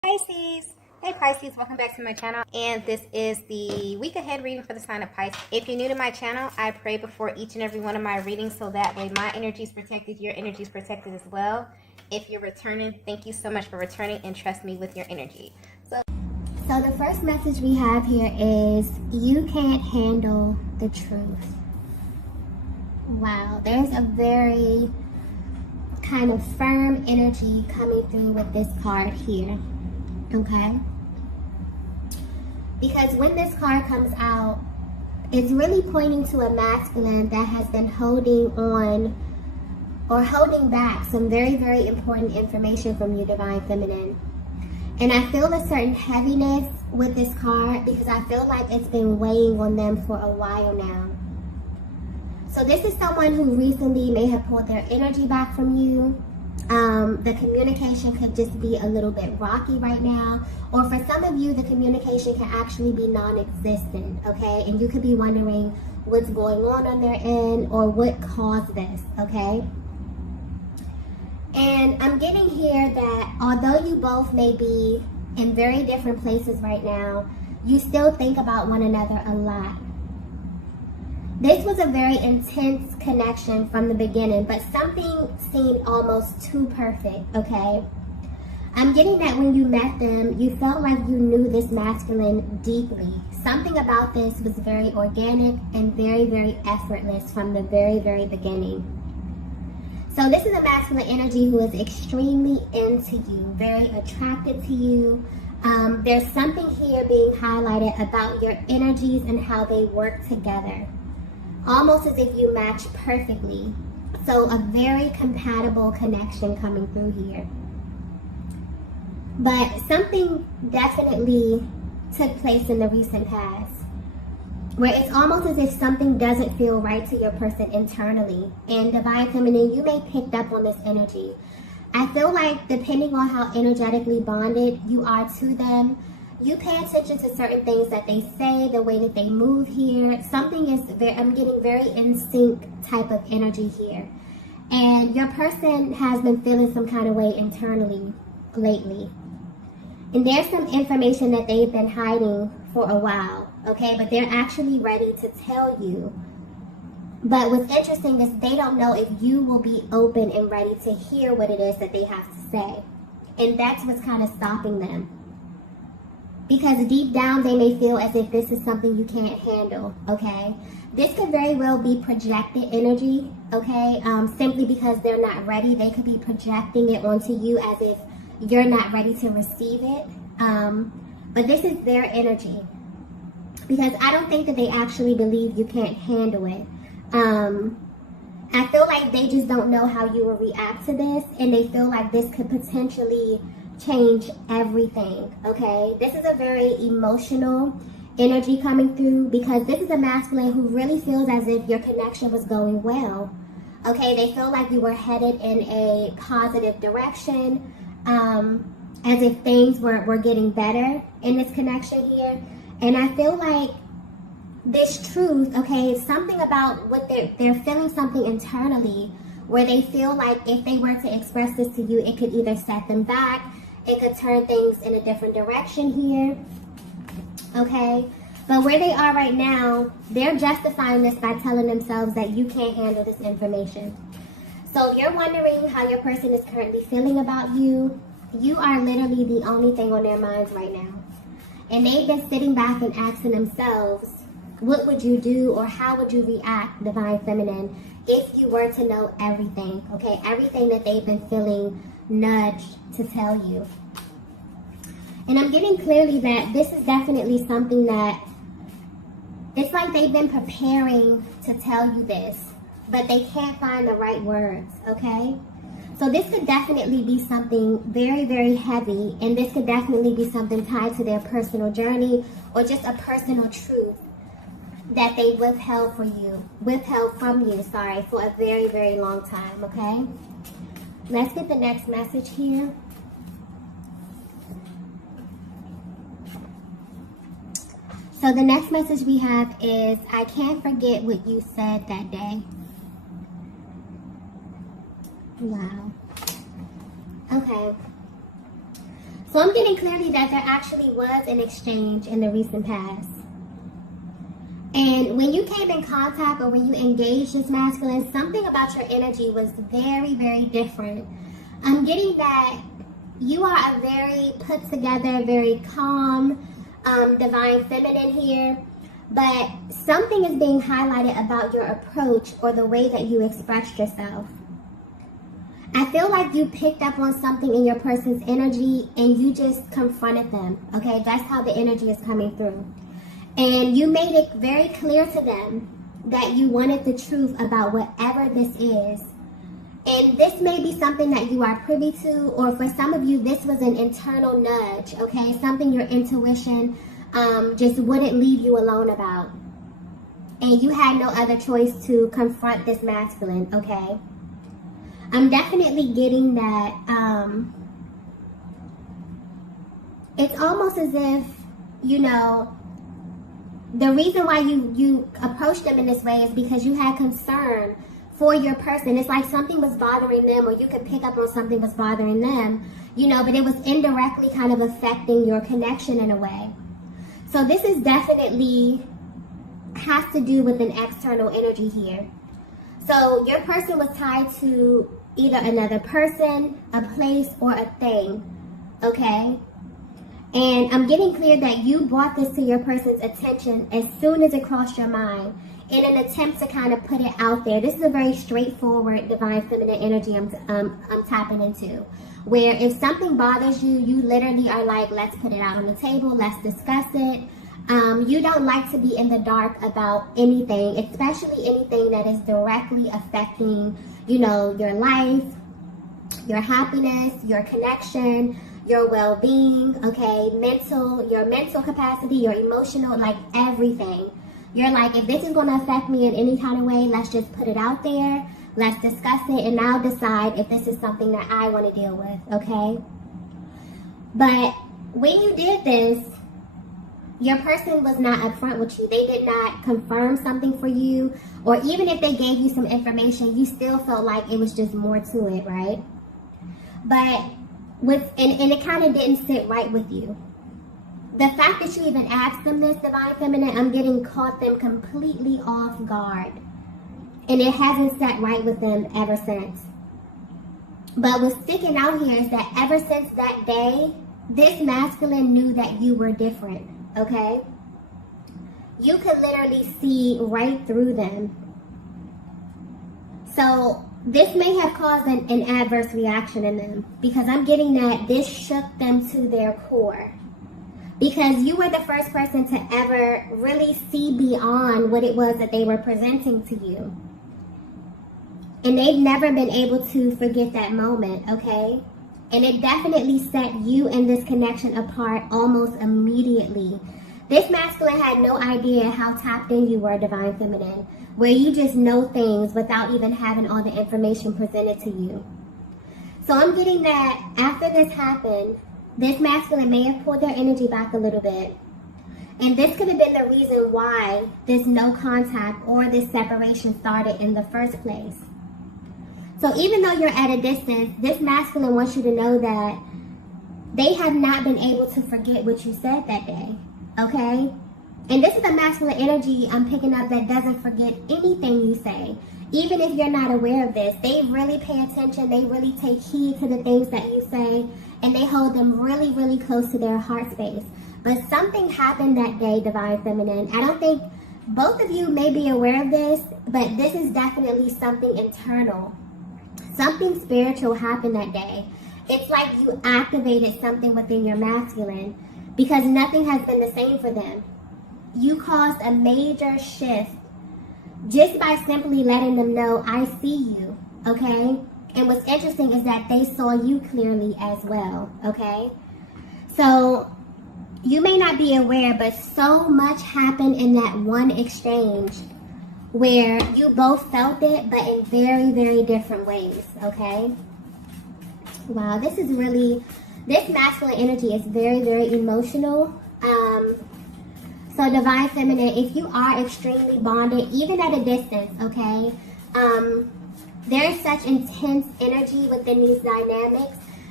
Pisces. Hey Pisces, welcome back to my channel, and this is the week ahead reading for the sign of Pisces. If you're new to my channel, I pray before each and every one of my readings so that way my energy is protected, your energy is protected as well. If you're returning, thank you so much for returning and trust me with your energy. So the first message we have here is you can't handle the truth. Wow, there's a very kind of firm energy coming through with this card here. Okay? Because when this card comes out, it's really pointing to a masculine that has been holding on or holding back some very, very important information from you, Divine Feminine. And I feel a certain heaviness with this card because I feel like it's been weighing on them for a while now. So this is someone who recently may have pulled their energy back from you. The communication could just be a little bit rocky right now. Or for some of you, the communication can actually be non-existent, okay? And you could be wondering what's going on their end or what caused this, okay? And I'm getting here that although you both may be in very different places right now, you still think about one another a lot. This was a very intense connection from the beginning, but something seemed almost too perfect, okay? I'm getting that when you met them, you felt like you knew this masculine deeply. Something about this was very organic and very, very effortless from the very, very beginning. So this is a masculine energy who is extremely into you, very attracted to you. There's something here being highlighted about your energies and how they work together. Almost as if you match perfectly. So a very compatible connection coming through here. But something definitely took place in the recent past where it's almost as if something doesn't feel right to your person internally. And Divine Feminine, you may have picked up on this energy. I feel like depending on how energetically bonded you are to them, you pay attention to certain things that they say, the way that they move here. Something is I'm getting very in sync type of energy here. And your person has been feeling some kind of way internally lately. And there's some information that they've been hiding for a while, okay? But they're actually ready to tell you. But what's interesting is they don't know if you will be open and ready to hear what it is that they have to say. And that's what's kind of stopping them. Because deep down, they may feel as if this is something you can't handle, okay? This could very well be projected energy, okay? Simply because they're not ready. They could be projecting it onto you as if you're not ready to receive it. But this is their energy. Because I don't think that they actually believe you can't handle it. I feel like they just don't know how you will react to this. And they feel like this could potentially change everything, okay? This is a very emotional energy coming through because this is a masculine who really feels as if your connection was going well, okay? They feel like you were headed in a positive direction, as if things were getting better in this connection here. And I feel like this truth, okay, something about what they're feeling something internally where they feel like if they were to express this to you, it could either set them back, it could turn things in a different direction here, okay? But where they are right now, they're justifying this by telling themselves that you can't handle this information. So if you're wondering how your person is currently feeling about you, you are literally the only thing on their minds right now. And they've been sitting back and asking themselves, what would you do or how would you react, Divine Feminine, if you were to know everything, okay? Everything that they've been feeling nudged to tell you. And I'm getting clearly that this is definitely something that it's like they've been preparing to tell you this, but they can't find the right words, okay? So this could definitely be something very, very heavy, and this could definitely be something tied to their personal journey or just a personal truth that they withheld from you, for a very, very long time, okay? Let's get the next message here. So the next message we have is, I can't forget what you said that day. Wow. Okay. So I'm getting clearly that there actually was an exchange in the recent past. And when you came in contact or when you engaged this masculine, something about your energy was very, very different. I'm getting that you are a very put together, very calm, divine feminine here. But something is being highlighted about your approach or the way that you expressed yourself. I feel like you picked up on something in your person's energy and you just confronted them. Okay, that's how the energy is coming through. And you made it very clear to them that you wanted the truth about whatever this is. And this may be something that you are privy to, or for some of you, this was an internal nudge, okay? Something your intuition just wouldn't leave you alone about. And you had no other choice to confront this masculine, okay? I'm definitely getting that it's almost as if, you know, the reason why you approached them in this way is because you had concern for your person. It's like something was bothering them, or you could pick up on something was bothering them, you know, but it was indirectly kind of affecting your connection in a way. So this is definitely has to do with an external energy here. So your person was tied to either another person, a place, or a thing, okay? And I'm getting clear that you brought this to your person's attention as soon as it crossed your mind in an attempt to kind of put it out there. This is a very straightforward divine feminine energy I'm tapping into, where if something bothers you, you literally are like, let's put it out on the table, let's discuss it. You don't like to be in the dark about anything, especially anything that is directly affecting, you know, your life, your happiness, your connection, your well-being, okay, your mental capacity, your emotional, like everything. You're like, if this is going to affect me in any kind of way, let's just put it out there, let's discuss it, and now decide if this is something that I want to deal with, okay? But when you did this, your person was not upfront with you. They did not confirm something for you, or even if they gave you some information, you still felt like it was just more to it, right? But and it kind of didn't sit right with you. The fact that you even asked them this, divine feminine, I'm getting caught them completely off guard. And it hasn't sat right with them ever since. But what's sticking out here is that ever since that day, this masculine knew that you were different, okay? You could literally see right through them. So this may have caused an adverse reaction in them, because I'm getting that this shook them to their core. Because you were the first person to ever really see beyond what it was that they were presenting to you. And they've never been able to forget that moment, okay? And it definitely set you and this connection apart almost immediately. This masculine had no idea how tapped in you were, divine feminine, where you just know things without even having all the information presented to you. So I'm getting that after this happened, this masculine may have pulled their energy back a little bit. And this could have been the reason why this no contact or this separation started in the first place. So even though you're at a distance, this masculine wants you to know that they have not been able to forget what you said that day, okay? And this is a masculine energy I'm picking up that doesn't forget anything you say. Even if you're not aware of this, they really pay attention, they really take heed to the things that you say, and they hold them really, really close to their heart space. But something happened that day, divine feminine. I don't think both of you may be aware of this, but this is definitely something internal. Something spiritual happened that day. It's like you activated something within your masculine, because nothing has been the same for them. You caused a major shift just by simply letting them know, I see you, okay? And what's interesting is that they saw you clearly as well, okay? So you may not be aware, but so much happened in that one exchange where you both felt it, but in very, very different ways, okay? Wow, this masculine energy is very, very emotional. So divine feminine, if you are extremely bonded, even at a distance, okay, there is such intense energy within these dynamics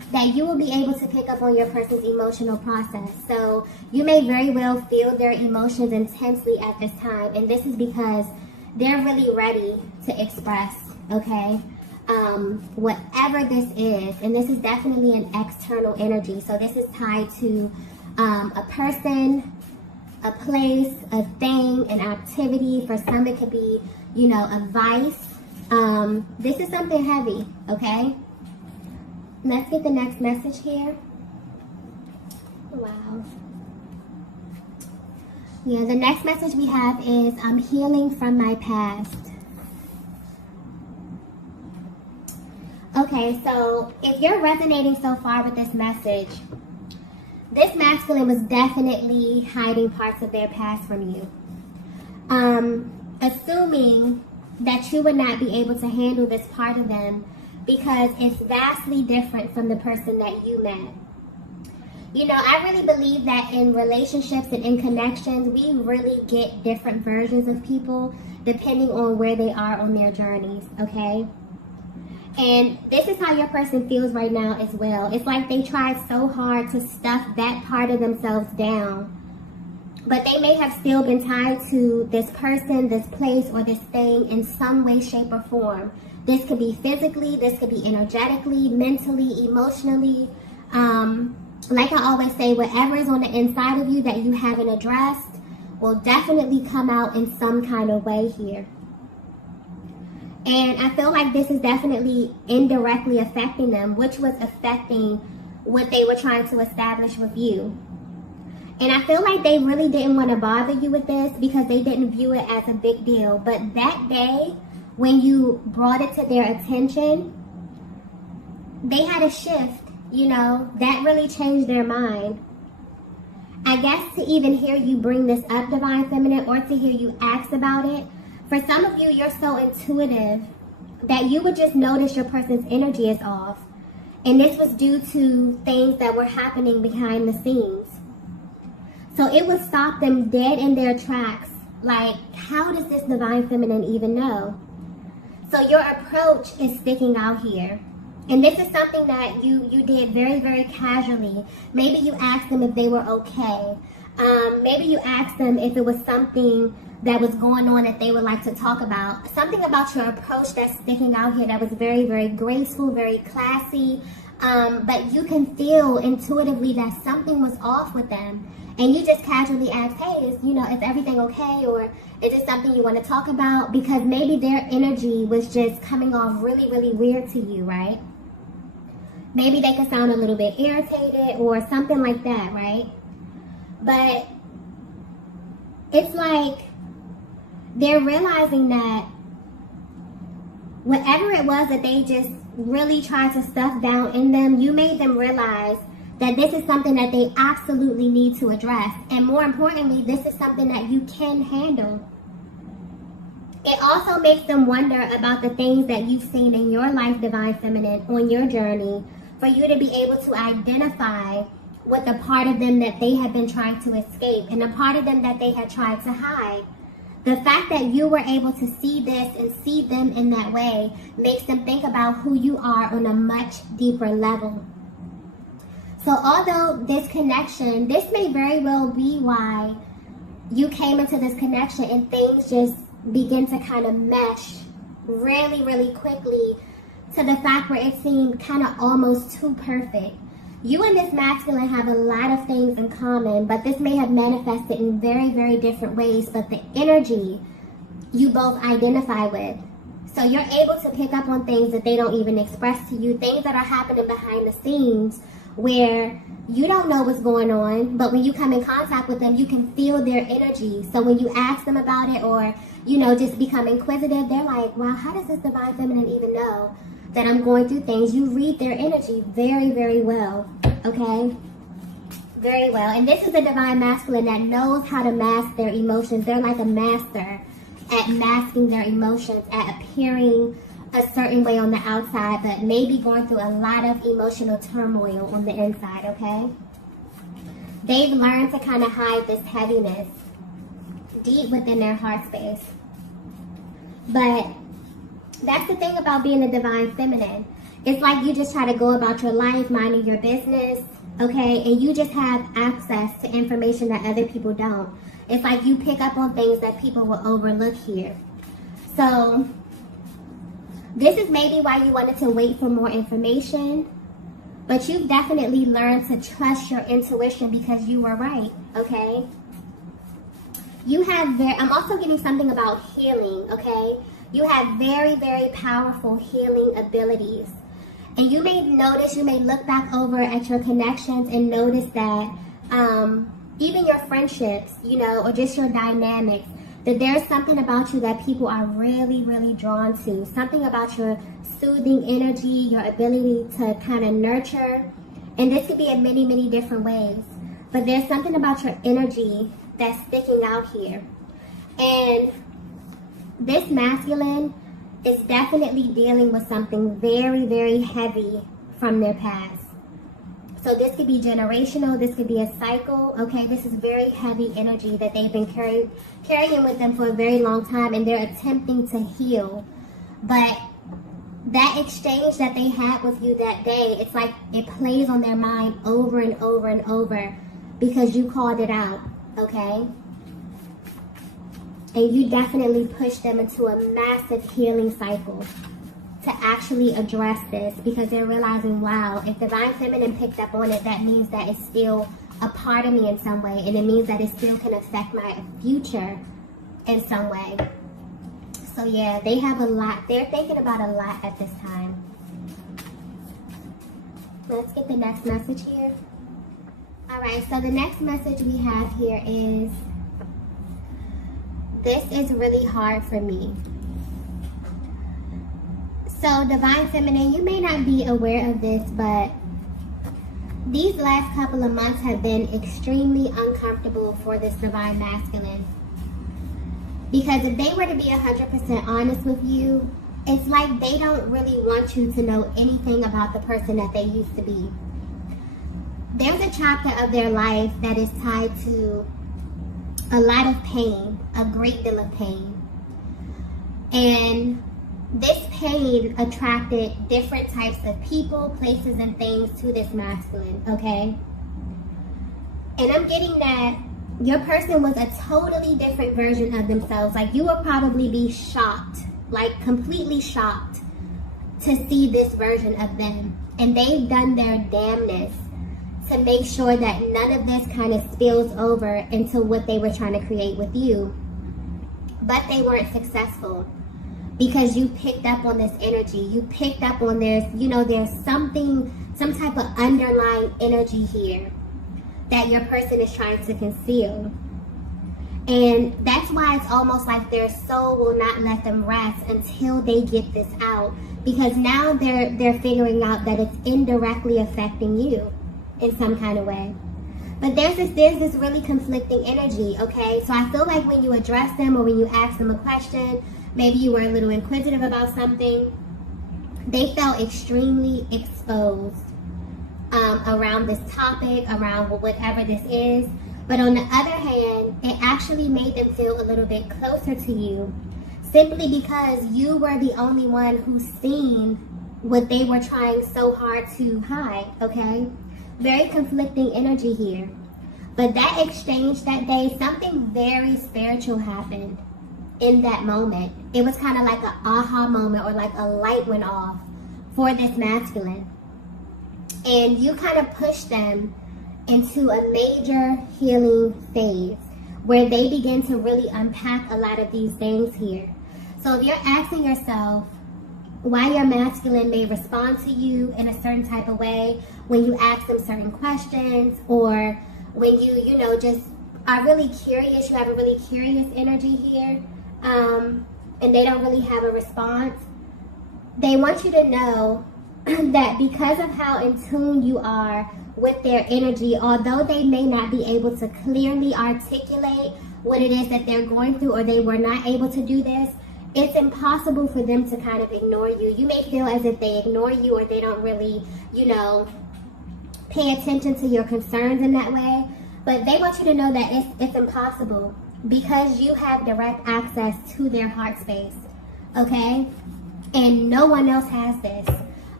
that you will be able to pick up on your person's emotional process. So you may very well feel their emotions intensely at this time, and this is because they're really ready to express, okay? Whatever this is, and this is definitely an external energy. So this is tied to a person, a place, a thing, an activity. For some, it could be, you know, a vice. This is something heavy, okay? Let's get the next message here. Wow. Yeah, the next message we have is, I'm healing from my past. Okay, so if you're resonating so far with this message, this masculine was definitely hiding parts of their past from you. Assuming that you would not be able to handle this part of them because it's vastly different from the person that you met. You know, I really believe that in relationships and in connections, we really get different versions of people depending on where they are on their journeys, okay? And this is how your person feels right now as well. It's like they tried so hard to stuff that part of themselves down, but they may have still been tied to this person, this place, or this thing in some way, shape, or form. This could be physically, this could be energetically, mentally, emotionally. Like I always say, whatever is on the inside of you that you haven't addressed will definitely come out in some kind of way here. And I feel like this is definitely indirectly affecting them, which was affecting what they were trying to establish with you. And I feel like they really didn't want to bother you with this because they didn't view it as a big deal. But that day, when you brought it to their attention, they had a shift, you know, that really changed their mind. I guess to even hear you bring this up, Divine Feminine, or to hear you ask about it, for some of you, you're so intuitive that you would just notice your person's energy is off. And this was due to things that were happening behind the scenes. So it would stop them dead in their tracks. Like, how does this Divine Feminine even know? So your approach is sticking out here. And this is something that you did very, very casually. Maybe you asked them if they were okay. Maybe you asked them if it was something that was going on that they would like to talk about. Something about your approach that's sticking out here that was very, very graceful, very classy. But you can feel intuitively that something was off with them. And you just casually ask, hey, is everything okay? Or is it something you want to talk about? Because maybe their energy was just coming off really, really weird to you, right? Maybe they could sound a little bit irritated or something like that, right? But it's like they're realizing that whatever it was that they just really tried to stuff down in them, you made them realize that this is something that they absolutely need to address. And more importantly, this is something that you can handle. It also makes them wonder about the things that you've seen in your life, Divine Feminine, on your journey, for you to be able to identify with the part of them that they had been trying to escape and the part of them that they had tried to hide. The fact that you were able to see this and see them in that way makes them think about who you are on a much deeper level. So although this connection, this may very well be why you came into this connection and things just begin to kind of mesh really, really quickly to the fact where it seemed kind of almost too perfect. You and this masculine have a lot of things in common, but this may have manifested in very, very different ways, but the energy you both identify with. So you're able to pick up on things that they don't even express to you, things that are happening behind the scenes where you don't know what's going on, but when you come in contact with them, you can feel their energy. So when you ask them about it or, just become inquisitive, they're like, wow, how does this Divine Feminine even know that I'm going through things? You read their energy very, very well, okay? Very well. And this is a Divine Masculine that knows how to mask their emotions. They're like a master at masking their emotions, at appearing a certain way on the outside, but maybe going through a lot of emotional turmoil on the inside, okay? They've learned to kind of hide this heaviness deep within their heart space. But that's the thing about being a Divine Feminine. It's like you just try to go about your life, minding your business, okay? And you just have access to information that other people don't. It's like you pick up on things that people will overlook here. So this is maybe why you wanted to wait for more information, but you've definitely learned to trust your intuition because you were right, okay? You have I'm also getting something about healing, okay? You have very, very powerful healing abilities. And you may notice, you may look back over at your connections and notice that even your friendships, you know, or just your dynamics, that there's something about you that people are really, really drawn to. Something about your soothing energy, your ability to kind of nurture. And this could be in many, many different ways. But there's something about your energy that's sticking out here. And this masculine is definitely dealing with something very, very heavy from their past. So this could be generational, this could be a cycle, okay? This is very heavy energy that they've been carrying with them for a very long time, and they're attempting to heal. But that exchange that they had with you that day, it's like it plays on their mind over and over and over because you called it out, okay? And you definitely push them into a massive healing cycle to actually address this because they're realizing, wow, if Divine Feminine picked up on it, that means that it's still a part of me in some way, and it means that it still can affect my future in some way. So yeah, they have a lot. They're thinking about a lot at this time. Let's get the next message here. All right, so the next message we have here is, this is really hard for me. So Divine Feminine, you may not be aware of this, but these last couple of months have been extremely uncomfortable for this Divine Masculine. Because if they were to be 100% honest with you, it's like they don't really want you to know anything about the person that they used to be. There's a chapter of their life that is tied to a lot of pain, a great deal of pain. And this pain attracted different types of people, places, and things to this masculine, okay? And I'm getting that your person was a totally different version of themselves. Like, you will probably be shocked, like completely shocked to see this version of them. And they've done their damnness to make sure that none of this kind of spills over into what they were trying to create with you. But they weren't successful because you picked up on this energy. You picked up on there's some type of underlying energy here that your person is trying to conceal. And that's why it's almost like their soul will not let them rest until they get this out. Because now they're figuring out that it's indirectly affecting you in some kind of way. But there's this really conflicting energy, okay? So I feel like when you address them or when you ask them a question, maybe you were a little inquisitive about something, they felt extremely exposed around this topic, around whatever this is. But on the other hand, it actually made them feel a little bit closer to you, simply because you were the only one who's seen what they were trying so hard to hide, okay? Very conflicting energy here. But that exchange that day, something very spiritual happened in that moment. It was kind of like an aha moment, or like a light went off for this masculine. And you kind of pushed them into a major healing phase where they begin to really unpack a lot of these things here. So if you're asking yourself why your masculine may respond to you in a certain type of way when you ask them certain questions, or when you just are really curious, you have a really curious energy here, and they don't really have a response, they want you to know that because of how in tune you are with their energy, although they may not be able to clearly articulate what it is that they're going through, or they were not able to do this, it's impossible for them to kind of ignore you. You may feel as if they ignore you, or they don't really, pay attention to your concerns in that way. But they want you to know that it's impossible because you have direct access to their heart space, okay? And no one else has this.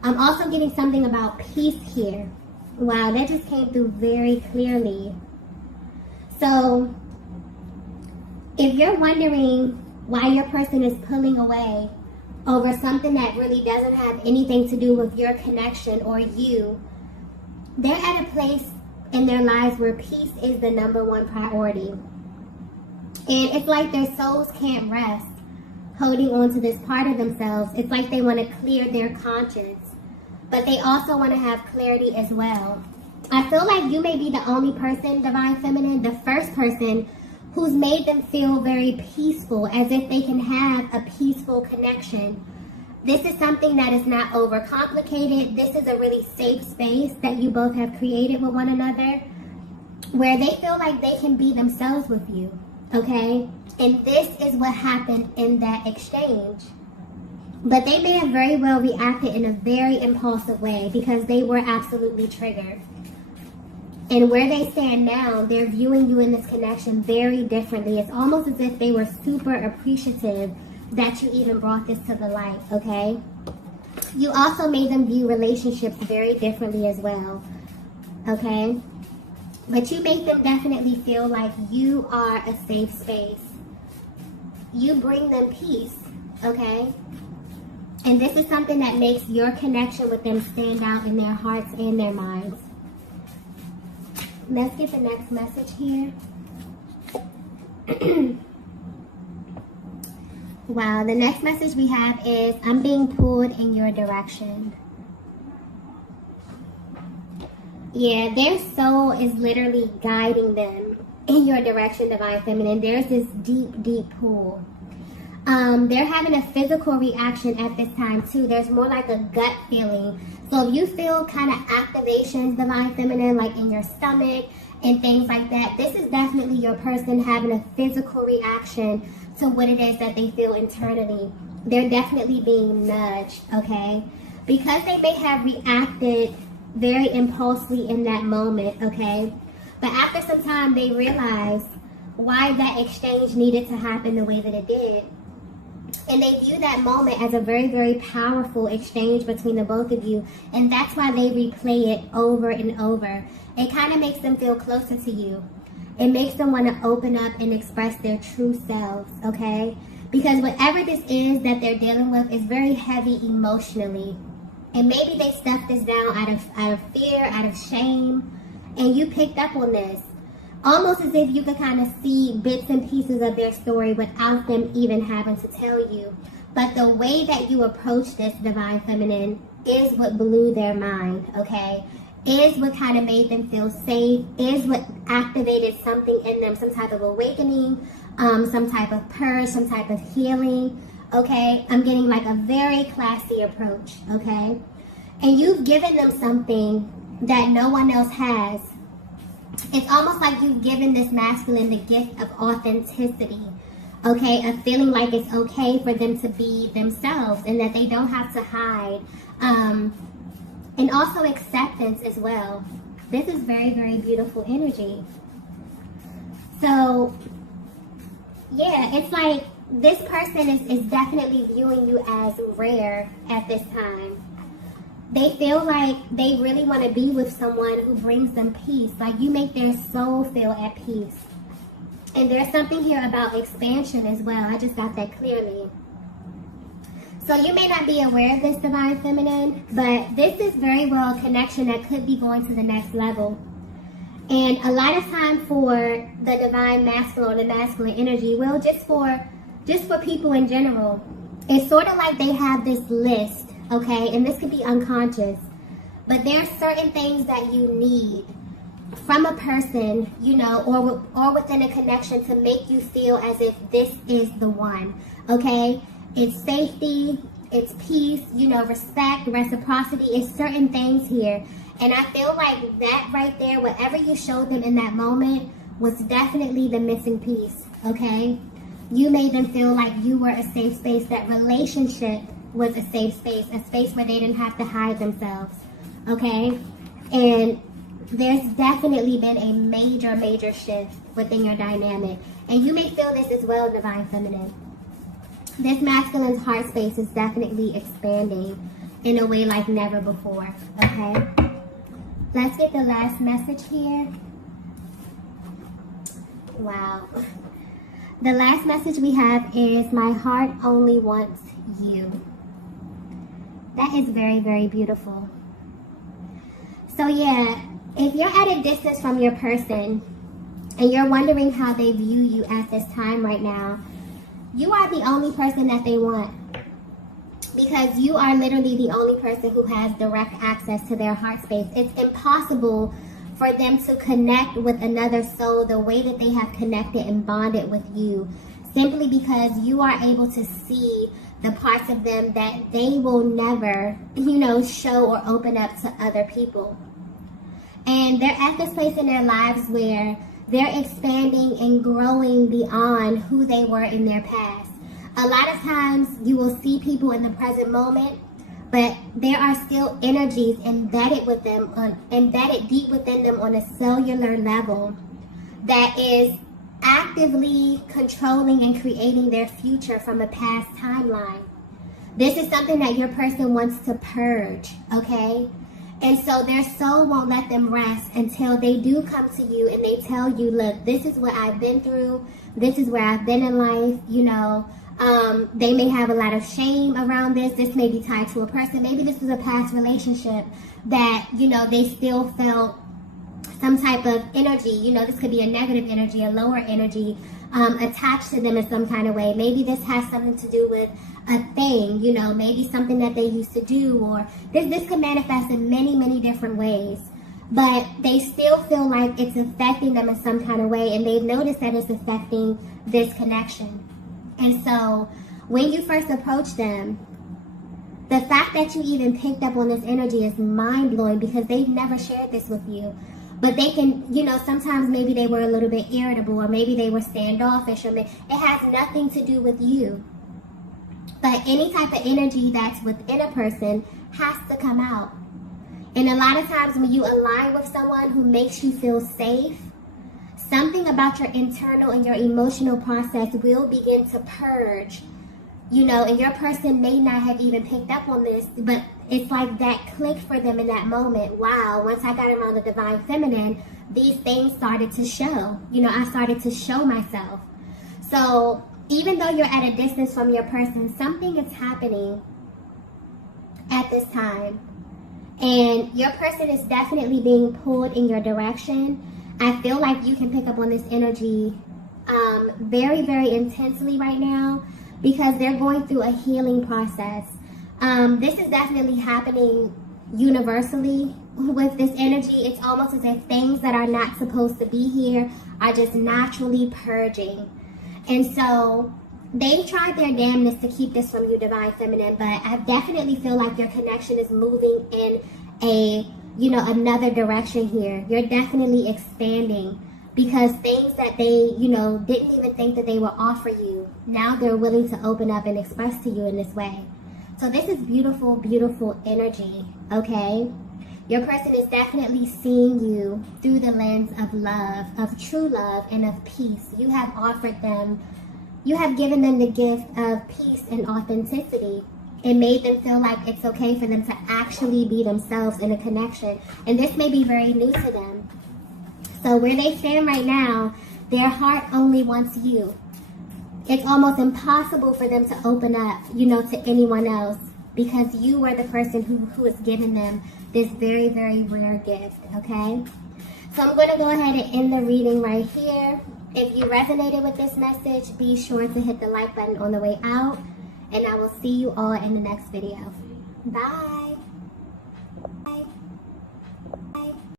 I'm also getting something about peace here. Wow, that just came through very clearly. So, if you're wondering why your person is pulling away over something that really doesn't have anything to do with your connection or you, they're at a place in their lives where peace is the number one priority. And it's like their souls can't rest holding on to this part of themselves. It's like they want to clear their conscience, but they also want to have clarity as well. I feel like you may be the only person, Divine Feminine, the first person who's made them feel very peaceful, as if they can have a peaceful connection. This is something that is not overcomplicated. This is a really safe space that you both have created with one another, where they feel like they can be themselves with you, okay? And this is what happened in that exchange. But they may have very well reacted in a very impulsive way because they were absolutely triggered. And where they stand now, they're viewing you in this connection very differently. It's almost as if they were super appreciative that you even brought this to the light, okay? You also made them view relationships very differently as well, okay? But you make them definitely feel like you are a safe space. You bring them peace, okay? And this is something that makes your connection with them stand out in their hearts and their minds. Let's get the next message here. Wow, the next message we have is, I'm being pulled in your direction. Yeah, their soul is literally guiding them in your direction, Divine Feminine. There's this deep, deep pull. They're having a physical reaction at this time too. There's more like a gut feeling. So if you feel kind of activations, Divine Feminine, like in your stomach and things like that, this is definitely your person having a physical reaction to what it is that they feel internally. They're definitely being nudged, okay? Because they may have reacted very impulsively in that moment, okay? But after some time, they realize why that exchange needed to happen the way that it did. And they view that moment as a very, very powerful exchange between the both of you. And that's why they replay it over and over. It kind of makes them feel closer to you. It makes them want to open up and express their true selves, okay? Because whatever this is that they're dealing with is very heavy emotionally. And maybe they stuffed this down out of fear, out of shame. And you picked up on this. Almost as if you could kind of see bits and pieces of their story without them even having to tell you. But the way that you approach this, Divine Feminine, is what blew their mind, okay? Is what kind of made them feel safe, is what activated something in them, some type of awakening, some type of purge, some type of healing, okay? I'm getting like a very classy approach, okay? And you've given them something that no one else has. It's almost like you've given this masculine the gift of authenticity, okay? Of feeling like it's okay for them to be themselves and that they don't have to hide. And also acceptance as well. This is very, very beautiful energy. So, yeah, it's like this person is definitely viewing you as rare at this time. They feel like they really want to be with someone who brings them peace. Like you make their soul feel at peace. And there's something here about expansion as well. I just got that clearly. So you may not be aware of this, Divine Feminine, but this is very well a connection that could be going to the next level. And a lot of time for the Divine Masculine or the masculine energy, well, just for people in general, it's sort of like they have this list. Okay, and this could be unconscious, but there are certain things that you need from a person, you know, or within a connection to make you feel as if this is the one, okay? It's safety, it's peace, you know, respect, reciprocity, it's certain things here. And I feel like that right there, whatever you showed them in that moment was definitely the missing piece, okay? You made them feel like you were a safe space, that relationship was a safe space, a space where they didn't have to hide themselves, okay? And there's definitely been a major, major shift within your dynamic. And you may feel this as well, Divine Feminine. This masculine's heart space is definitely expanding. in a way like never before, okay? Let's get the last message here. Wow. The last message we have is, my heart only wants you. That is very, very beautiful. So yeah, if you're at a distance from your person and you're wondering how they view you at this time right now, you are the only person that they want. Because you are literally the only person who has direct access to their heart space. It's impossible for them to connect with another soul the way that they have connected and bonded with you, simply because you are able to see the parts of them that they will never, show or open up to other people. And they're at this place in their lives where they're expanding and growing beyond who they were in their past. A lot of times you will see people in the present moment, but there are still energies embedded deep within them on a cellular level that is actively controlling and creating their future from a past timeline. This is something that your person wants to purge, okay? And so their soul won't let them rest until they do come to you and they tell you, look, this is what I've been through. This is where I've been in life, They may have a lot of shame around this. This may be tied to a person. Maybe this was a past relationship that, they still felt some type of energy. This could be a negative energy, a lower energy attached to them in some kind of way. Maybe this has something to do with a thing, maybe something that they used to do, or this could manifest in many, many different ways. But they still feel like it's affecting them in some kind of way, and they've noticed that it's affecting this connection. And so when you first approach them, the fact that you even picked up on this energy is mind-blowing, because they've never shared this with you. But they can, sometimes maybe they were a little bit irritable, or maybe they were standoffish, or it has nothing to do with you. But any type of energy that's within a person has to come out. And a lot of times when you align with someone who makes you feel safe, something about your internal and your emotional process will begin to purge, and your person may not have even picked up on this, but it's like that clicked for them in that moment. Wow, once I got around the divine feminine, these things started to show. I started to show myself. So even though you're at a distance from your person, something is happening at this time. And your person is definitely being pulled in your direction. I feel like you can pick up on this energy very, very intensely right now, because they're going through a healing process. This is definitely happening universally with this energy. It's almost as if things that are not supposed to be here are just naturally purging. And so they've tried their damnness to keep this from you, divine feminine, but I definitely feel like your connection is moving in another direction here. You're definitely expanding, because things that they, didn't even think that they would offer you, now they're willing to open up and express to you in this way. So this is beautiful, beautiful energy, okay? Your person is definitely seeing you through the lens of love, of true love, and of peace. You have offered them, you have given them the gift of peace and authenticity. It made them feel like it's okay for them to actually be themselves in a connection. And this may be very new to them. So where they stand right now, their heart only wants you. It's almost impossible for them to open up, to anyone else, because you were the person who has given them this very, very rare gift, okay? So I'm going to go ahead and end the reading right here. If you resonated with this message, be sure to hit the like button on the way out. And I will see you all in the next video. Bye.